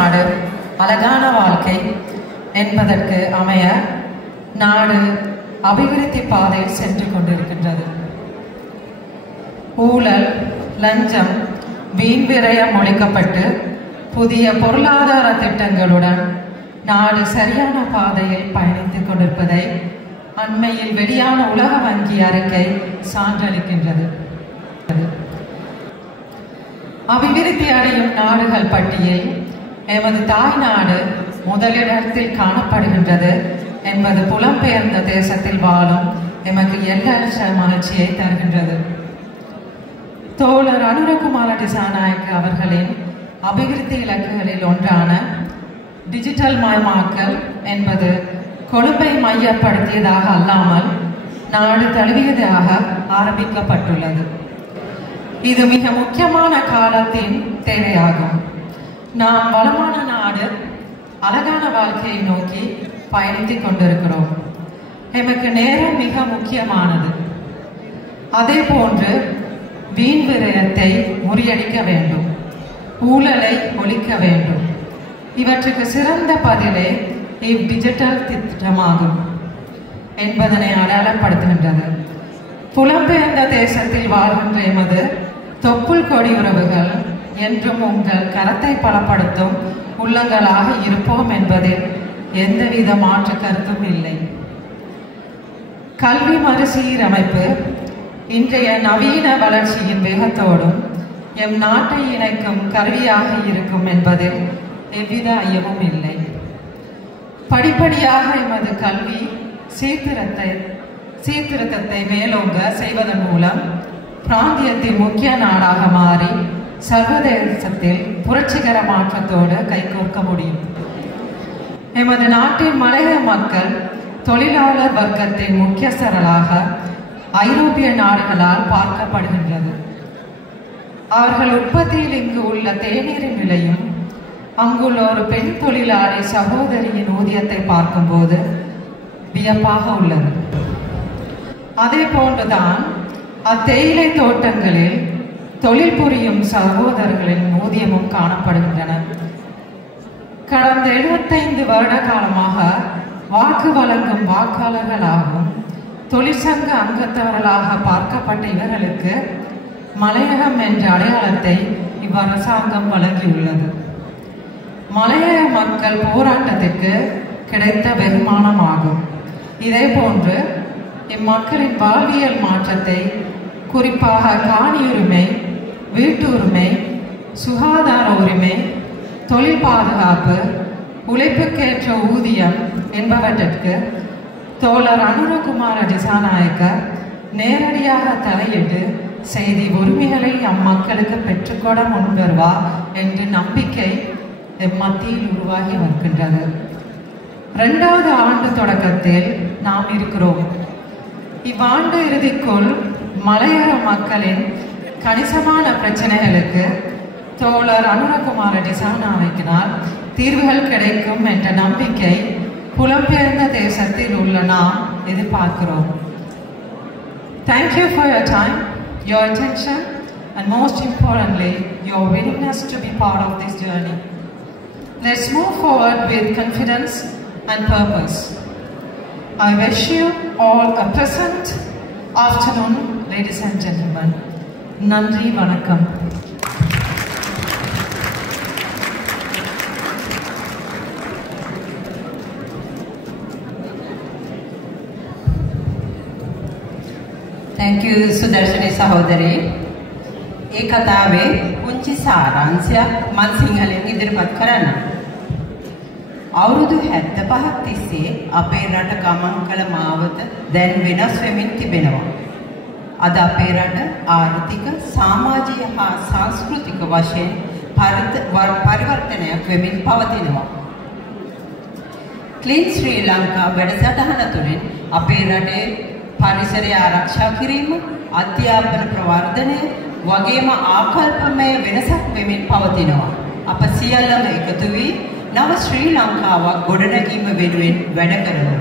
நாடு அழகான வாழ்க்கை என்பதற்கு அமைய நாடு அபிவிருத்தி பாதையில் சென்று கொண்டிருக்கின்றது. ஊழல், லஞ்சம், வீண் விரயம் ஒழிக்கப்பட்டு புதிய பொருளாதார திட்டங்களுடன் நாடு சரியான பாதையில் பயணித்துக் கொண்டிருப்பதை அண்மையில் வெளியான உலக வங்கி அறிக்கை சான்றளிக்கின்றது. அபிவிருத்தி அடையும் நாடுகள் பட்டியல் எமது தாய் நாடு முதலிடத்தில் காணப்படுகின்றது என்பது புலம்பெயர்ந்த தேசத்தில் வாழும் எமக்கு எல்லற்ற மகிழ்ச்சியை தருகின்றது. தோழர் அனுரகுமார திசாநாயக்க அவர்களின் அபிவிருத்தி இலக்குகளில் ஒன்றான டிஜிட்டல் மயமாக்கல் என்பது கொழும்பை மையப்படுத்தியதாக அல்லாமல் நாடு தழுவியதாக ஆரம்பிக்கப்பட்டுள்ளது. இது மிக முக்கியமான காலத்தின் தேவையாகும். நாம் வளமான நாடு, அழகான வாழ்க்கையை நோக்கி பயணித்துக் கொண்டிருக்கிறோம். எமக்கு நேரம் மிக முக்கியமானது. அதே போன்று வீண் விரயத்தை முறியடிக்க வேண்டும், ஊழலை ஒழிக்க வேண்டும். இவற்றுக்கு சிறந்த பதிலே இவ்டிஜிட்டல் திட்டமாகும் என்பதனை அடையாளப்படுத்துகின்றது. புலம்பெயர்ந்த தேசத்தில் வாழ்கின்ற எமது தொப்புள் கொடி உறவுகள் என்றும் உங்கள் கரத்தை பலப்படுத்தும் உள்ளங்களாக இருப்போம் என்பதில் எந்தவித மாற்று கருத்தும் இல்லை. கல்வி மறுசீரமைப்பு இன்றைய நவீன வளர்ச்சியின் வேகத்தோடும் எம் நாட்டை இணைக்கும் கருவியாக இருக்கும் என்பதில் எவ்வித ஐயமும் இல்லை. படிப்படியாக எமது கல்வி சீர்திருத்தத்தை மேலோங்க செய்வதன் மூலம் பிராந்தியத்தின் முக்கிய நாடாக மாறி சர்வதேசத்தில் புரட்சிகர மாற்றத்தோடு கைகோர்க்க முடியும். எமது நாட்டின் மலையக மக்கள் தொழிலாளர் வர்க்கத்தின் முக்கியஸ்தர்களாக ஐரோப்பிய நாடுகளால் பார்க்கப்படுகின்றது. அவர்கள் உற்பத்தியில் இங்கு உள்ள தேநீரின் விலையும் அங்குள்ள ஒரு பெண் தொழிலாளி சகோதரியின் ஊதியத்தை பார்க்கும்போது வியப்பாக உள்ளது. அதே போன்றுதான் அத்தேயிலை தோட்டங்களில் தொழில் புரியும் சகோதரர்களின் ஊதியமும் காணப்படுகின்றன. கடந்த 75 வருட காலமாக வாக்கு வழங்கும் வாக்காளர்களாகவும் தொழிற்சங்க அங்கத்தவர்களாக பார்க்கப்பட்ட இவர்களுக்கு மலையகம் என்ற அடையாளத்தை இவ்வரசாங்கம் வழங்கியுள்ளது. மலையக மக்கள் போராட்டத்திற்கு கிடைத்த வெகுமானமாகும். இதே போன்று இம்மக்களின் வாழ்வியல் மாற்றத்தை, குறிப்பாக காணியுரிமை, வீட்டுரிமை, சுகாதார உரிமை, தொழில் பாதுகாப்பு, உழைப்புக்கேற்ற ஊதியம் என்பவற்றிற்கு தோழர் அனுரகுமார திசாநாயக்க நேரடியாக தலையிட்டு செய்தி உரிமைகளை அம்மக்களுக்கு பெற்றுக்கொட முன்வருவார் என்ற நம்பிக்கை மத்தியில் உருவாகி வருகின்றது. 2வது ஆண்டு தொடக்கத்தில் நாம் இருக்கிறோம். இவ்வாண்டு இறுதிக்குள் மலையக மக்களின் கணிசமான பிரச்சனைகளுக்கு தோழர் அனுரகுமார திசாநாயக்கினால் தீர்வுகள் கிடைக்கும் என்ற நம்பிக்கை புலம்பெயர்ந்த தேசத்தில் உள்ள நாம் எதிர்பார்க்கிறோம். Thank you for your time, your attention, and most importantly, your willingness to be part of this journey. Let's move forward with confidence and purpose. I wish you all a pleasant afternoon, ladies and gentlemen. Nandri Vanakkam. Thank you, Sudarshani Sahodari. ඒ කතාවේ පුංචි සාරාංශයක් මම සිංහලෙන් ඉදිරිපත් කරන්න. අවුරුදු 75ක් තිස්සේ අපේ රට ගමන් කළ මාවත දැන් වෙනස් වෙමින් තිබෙනවා. අද අපේ රට ආර්ථික, සමාජීය හා සංස්කෘතික වශයෙන් පරිවර්තනයක් වෙමින් පවතිනවා. ක්ලීන් ශ්‍රී ලංකා වැඩසටහන තුළින් අපේ රටේ පරිසරය ආරක්ෂා කිරීම, අධ්‍යාපන ප්‍රවර්ධනය වගේම ආකල්පමය වෙනසක් වෙමින් පවතිනවා. අප සියල්ලම එකතු වී නව ශ්‍රී ලංකාවක් ගොඩනැගීම වෙනුවෙන් වැඩ කරනවා.